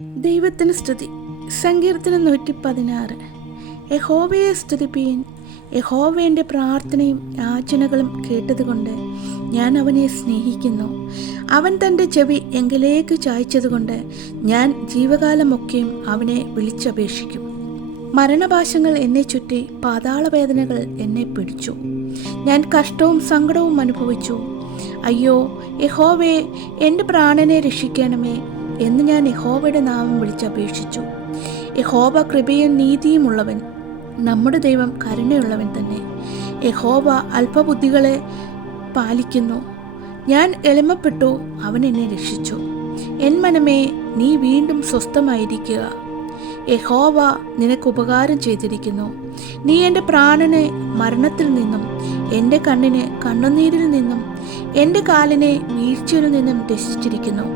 ദൈവത്തിന് സ്തുതി. സങ്കീർത്തനം 116. യഹോവയെ സ്തുതിപ്പീൻ. യഹോവ എൻ്റെ പ്രാർത്ഥനയും യാചനകളും കേട്ടതുകൊണ്ട് ഞാൻ അവനെ സ്നേഹിക്കുന്നു. അവൻ തൻ്റെ ചെവി എങ്കിലേക്ക് ചായ്ച്ചതുകൊണ്ട് ഞാൻ ജീവകാലമൊക്കെയും അവനെ വിളിച്ചപേക്ഷിക്കും. മരണപാശങ്ങൾ എന്നെ ചുറ്റി, പാതാളവേദനകൾ എന്നെ പിടിച്ചു. ഞാൻ കഷ്ടവും സങ്കടവും അനുഭവിച്ചു. അയ്യോ, യഹോവേ, എൻ്റെ പ്രാണനെ രക്ഷിക്കണമേ എന്ന് ഞാൻ യഹോവയുടെ നാമം വിളിച്ചപേക്ഷിച്ചു. യഹോവ കൃപയും നീതിയുമുള്ളവൻ, നമ്മുടെ ദൈവം കരുണയുള്ളവൻ തന്നെ. യഹോവ അല്പബുദ്ധികളെ പാലിക്കുന്നു. ഞാൻ എളിമപ്പെട്ടു, അവൻ എന്നെ രക്ഷിച്ചു. എൻ മനമേ, നീ വീണ്ടും സ്വസ്ഥമായിരിക്കുക. യഹോവ നിനക്ക് ഉപകാരം ചെയ്തിരിക്കുന്നു. നീ എൻ്റെ പ്രാണനെ മരണത്തിൽ നിന്നും, എൻ്റെ കണ്ണിനെ കണ്ണുനീരിൽ നിന്നും, എൻ്റെ കാലിനെ വീഴ്ചയിൽ നിന്നും രക്ഷിച്ചിരിക്കുന്നു.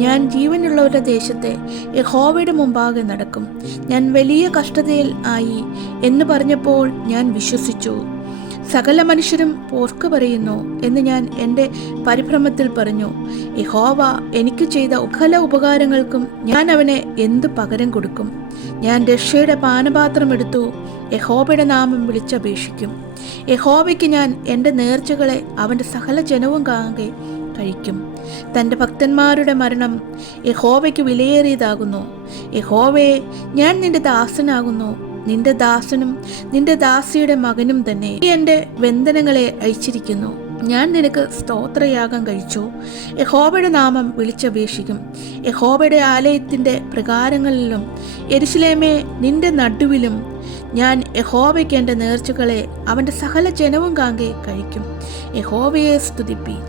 ഞാൻ ജീവനുള്ളവരുടെ ദേശത്തെ യഹോവയുടെ മുമ്പാകെ നടക്കും. ഞാൻ വലിയ കഷ്ടതയിൽ ആയി എന്ന് പറഞ്ഞപ്പോൾ ഞാൻ വിശ്വസിച്ചു. സകല മനുഷ്യരും പോർക്ക് പറയുന്നു എന്ന് ഞാൻ എൻ്റെ പരിഭ്രമത്തിൽ പറഞ്ഞു. യഹോവ എനിക്ക് ചെയ്ത സകല ഉപകാരങ്ങൾക്കും ഞാൻ അവന് എന്തു പകരം കൊടുക്കും? ഞാൻ രക്ഷയുടെ പാനപാത്രം എടുത്തു യഹോവയുടെ നാമം വിളിച്ചപേക്ഷിക്കും. യഹോവയ്ക്ക് ഞാൻ എൻ്റെ നേർച്ചകളെ അവൻ്റെ സകല ജനവും കാണെ കഴിക്കും. തൻ്റെ ഭക്തന്മാരുടെ മരണം യഹോവയ്ക്ക് വിലയേറിയതാകുന്നു. യഹോവയെ, ഞാൻ നിന്റെ ദാസനാകുന്നു, നിന്റെ ദാസനും നിന്റെ ദാസിയുടെ മകനും തന്നെ. നീ എൻ്റെ ബന്ധനങ്ങളെ അയച്ചിരിക്കുന്നു. ഞാൻ നിനക്ക് സ്തോത്രയാഗം കഴിച്ചു. യഹോവയുടെ നാമം വിളിച്ചപേക്ഷിക്കും. യഹോവയുടെ ആലയത്തിൻ്റെ പ്രകാരങ്ങളിലും യെരൂശലേമേ, നിന്റെ നടുവിലും ഞാൻ യഹോവയ്ക്ക് എൻ്റെ നേർച്ചകളെ അവൻ്റെ സകല ജനവും കാണെ കഴിക്കും. യഹോവയെ സ്തുതിപ്പീൻ.